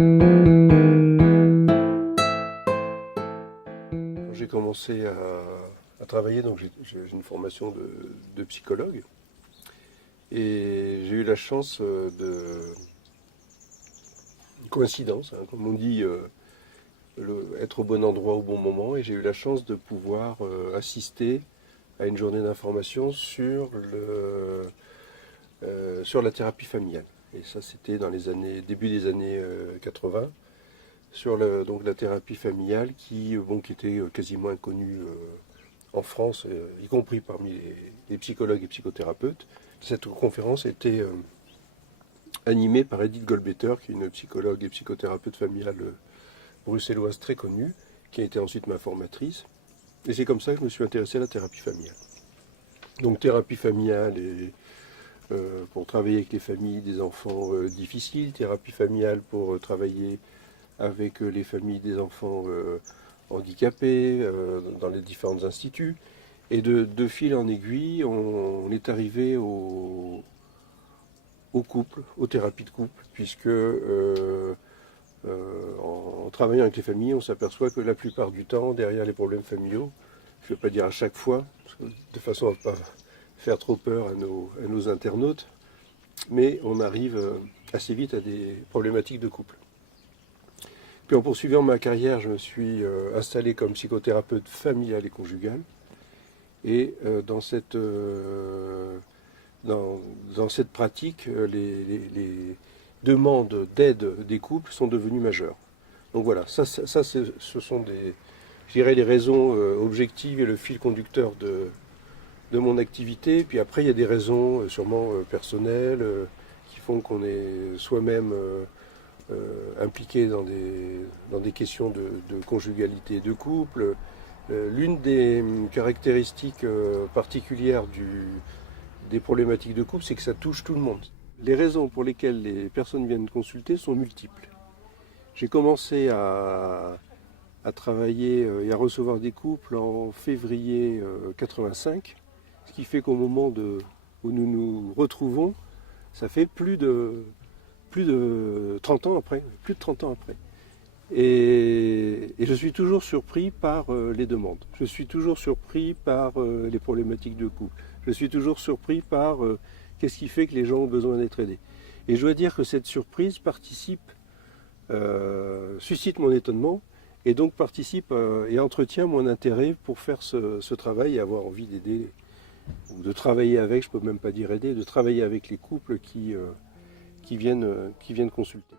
Quand j'ai commencé à travailler, donc j'ai une formation de psychologue et j'ai eu la chance une coïncidence, hein, comme on dit, être au bon endroit au bon moment, et j'ai eu la chance de pouvoir assister à une journée d'information sur la thérapie familiale. Et ça, c'était dans début des années 80, sur donc la thérapie familiale qui était quasiment inconnue en France, y compris parmi les psychologues et psychothérapeutes. Cette conférence était animée par Edith Goldbetter, qui est une psychologue et psychothérapeute familiale bruxelloise très connue, qui a été ensuite ma formatrice. Et c'est comme ça que je me suis intéressé à la thérapie familiale. Donc thérapie familiale pour travailler avec les familles des enfants difficiles, thérapie familiale pour travailler avec les familles des enfants handicapés dans les différents instituts. Et de fil en aiguille, on est arrivé au couple, aux thérapies de couple, puisque en travaillant avec les familles, on s'aperçoit que la plupart du temps, derrière les problèmes familiaux, je ne vais pas dire à chaque fois, de façon à ne pas faire trop peur à nos internautes, mais on arrive assez vite à des problématiques de couple. Puis en poursuivant ma carrière, je me suis installé comme psychothérapeute familial et conjugal. Et dans cette pratique, les demandes d'aide des couples sont devenues majeures. Donc voilà, ce sont je dirais, les raisons objectives et le fil conducteur de mon activité. Puis après, il y a des raisons sûrement personnelles qui font qu'on est soi-même impliqué dans des questions de conjugalité de couple. L'une des caractéristiques particulières des problématiques de couple, c'est que ça touche tout le monde. Les raisons pour lesquelles les personnes viennent consulter sont multiples. J'ai commencé à travailler et à recevoir des couples en février 85, ce qui fait qu'au moment où nous nous retrouvons, ça fait plus de 30 ans après, plus de 30 ans après. Et je suis toujours surpris par les demandes. Je suis toujours surpris par les problématiques de couple. Je suis toujours surpris par qu'est-ce qui fait que les gens ont besoin d'être aidés. Et je dois dire que cette surprise suscite mon étonnement et donc participe et entretient mon intérêt pour faire ce travail et avoir envie d'aider ou de travailler avec, je ne peux même pas dire aider, de travailler avec les couples qui viennent consulter.